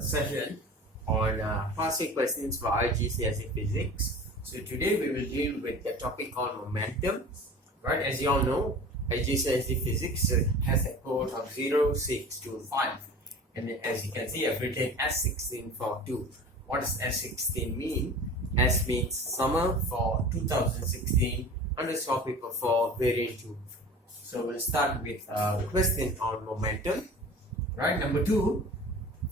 session on past questions for IGCSE physics. So today we will deal with the topic on momentum. Right, as you all know, IGCSE physics has a code of 0625, and as you can see, I've written S16 for 2. What does S16 mean? S means summer for 2016 underscore paper for variant 2. So we'll start with a question on momentum. Right, number 2,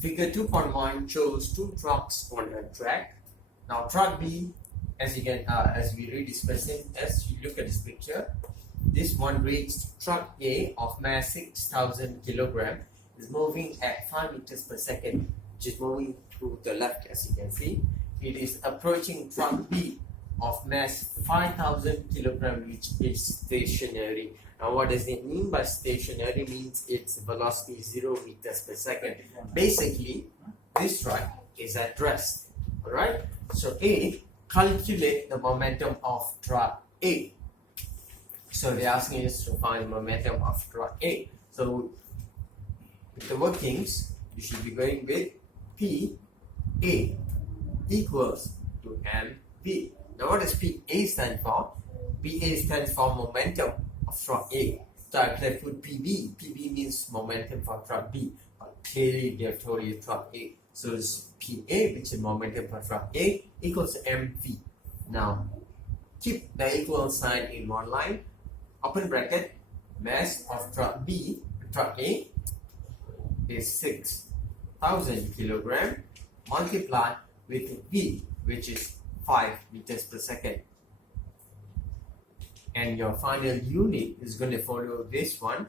figure 2.1 shows two trucks on a track. Now truck B, as you can as we read this question, as you look at this picture, this one reached truck A of mass 6,000 kg is moving at 5 meters per second, which is moving to the left. As you can see, it is approaching truck B of mass 5,000 kg, which is stationary. Now what does it mean by stationary? Means its velocity 0 meters per second. Basically, this truck is at rest. Alright, so A, calculate the momentum of truck A. So they're asking us to find the momentum of truck A. So with the workings, you should be going with PA equals to MP. Now what does PA stand for? PA stands for momentum of truck A. So I could have put PB. PB means momentum for truck B, but clearly they have told you truck A. So it's PA, which is momentum for truck A, equals to MV. Now keep the equal sign in one line. Open bracket, mass of truck B, truck A is 6,000 kg, multiplied with V, which is 5 meters per second. And your final unit is going to follow this one.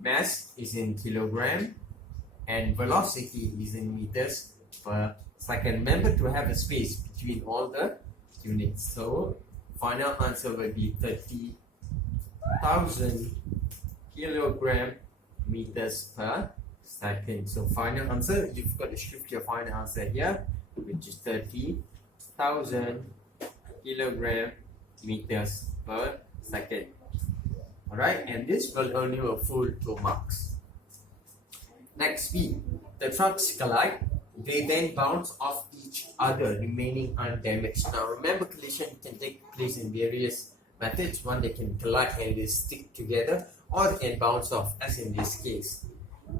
Mass is in kilogram and velocity is in meters per second. Remember to have a space between all the units. So final answer will be 30,000 kilogram meters per second. So final answer, you've got to shift your final answer here, which is 30,000 kilogram meters per second. Alright, and this will earn you a full 2 marks. Next B, the trucks collide, they then bounce off each other, remaining undamaged. Now remember, collision can take place in various methods. One, they can collide and they stick together, or they can bounce off, as in this case.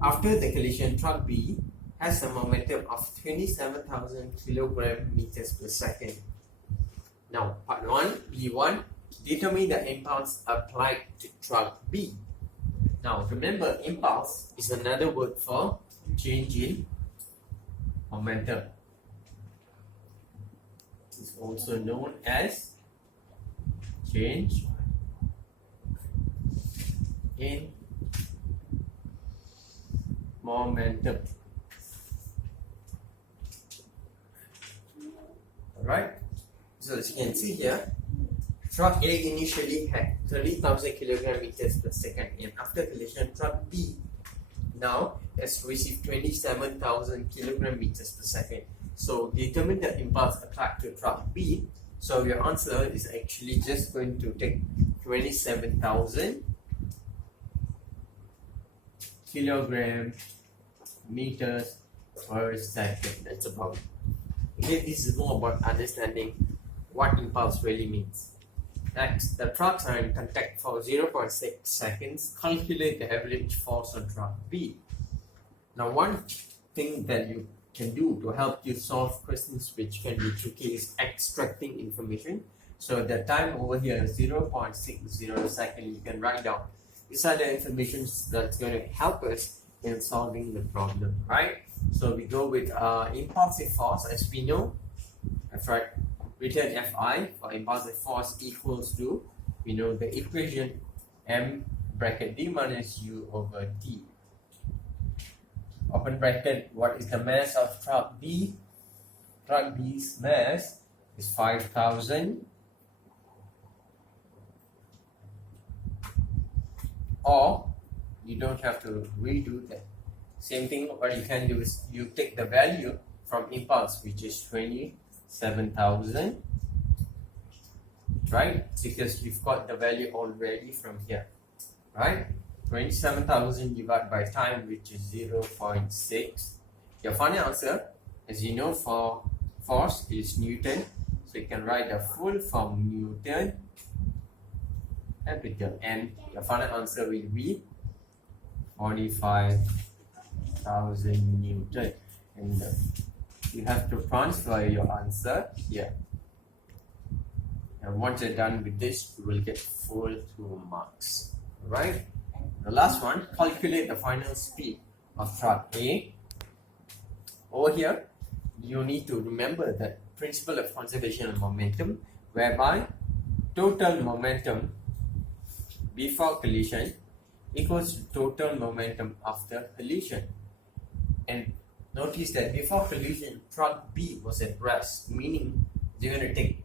After the collision, truck B has a momentum of 27,000 kg meters per second. Now part 1, B1, determine the impulse applied to truck B. Now remember, impulse is another word for change in momentum. It's also known as change in momentum. Alright, so as you can see here, truck A initially had 30,000 kg meters per second, and after collision, truck B now has received 27,000 kg meters per second. So determine the impulse applied to truck B. So your answer is actually just going to take 27,000 kg meters per second. That's about it. Okay, this is more about understanding what impulse really means. Next, the trucks are in contact for 0.6 seconds. Calculate the average force on truck B. Now, one thing that you can do to help you solve questions which can be tricky is extracting information. So the time over here is 0.60 seconds. You can write down. These are the information that's going to help us in solving the problem, right? So we go with impulsive force. As we know, I've written Fi for impulsive force equals to, we know the equation, m bracket d minus u over t. Open bracket, what is the mass of truck B? Truck B's mass is 5,000, or you don't have to redo that. Same thing, what you can do is you take the value from impulse, which is 27,000, right? Because you've got the value already from here, right? 27,000 divided by time, which is 0.6, Your final answer, as you know, for force is Newton. So you can write the full form Newton, capital N. Your final answer will be 45,000 Newton. And you have to transfer your answer here. And once you're done with this, you will get full 2 marks. Alright? The last one, calculate the final speed of truck A. Over here, you need to remember the principle of conservation of momentum, whereby total momentum before collision equals to total momentum after collision. And notice that before collision, truck B was at rest, meaning you're going to take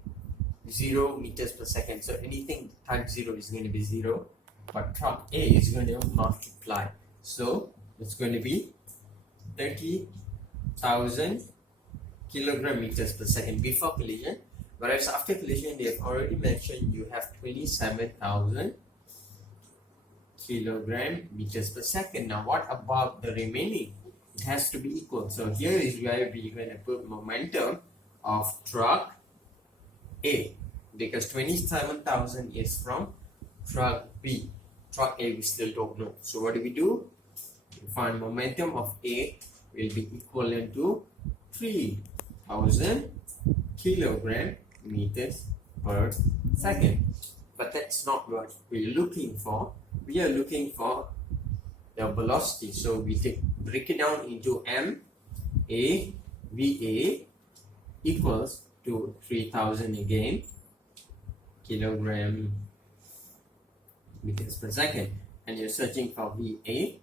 0 meters per second. So anything times 0 is going to be 0, but truck A is going to multiply. So it's going to be 30,000 kilogram meters per second before collision, whereas after collision they have already mentioned you have 27,000 kilogram meters per second. Now what about the remaining? It has to be equal. So here is where we're going to put momentum of truck A, because 27,000 is from truck B. Truck A we still don't know. So what do? We find momentum of A will be equivalent to 3,000 kilogram meters per second. But that's not what we're looking for. We are looking for the velocity. So we break it down into M A V A equals to 3,000 again kilogram meters per second, and you're searching for VA,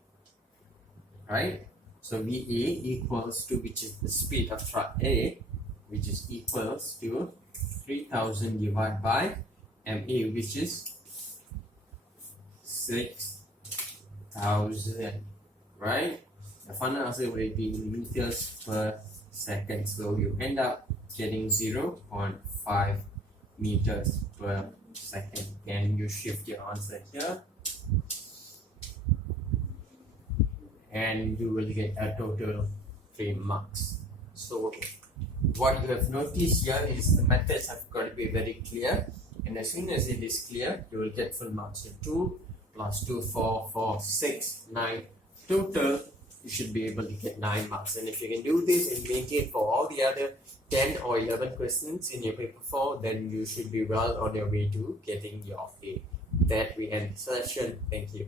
right? So VA equals to, which is the speed of truck A, which is equals to 3,000 divided by MA, which is 6,000, right? The final answer will be in meters per second. So you end up getting 0.5 meters per second. And you shift your answer here, and you will get a total 3 marks. So what you have noticed here is the methods have got to be very clear, and as soon as it is clear, you will get full marks. So 2 plus 2, 4, 4, 6, 9. Total, you should be able to get 9 marks. And if you can do this and maintain for all the other 10 or 11 questions in your paper 4, then you should be well on your way to getting your A. That we end the session. Thank you.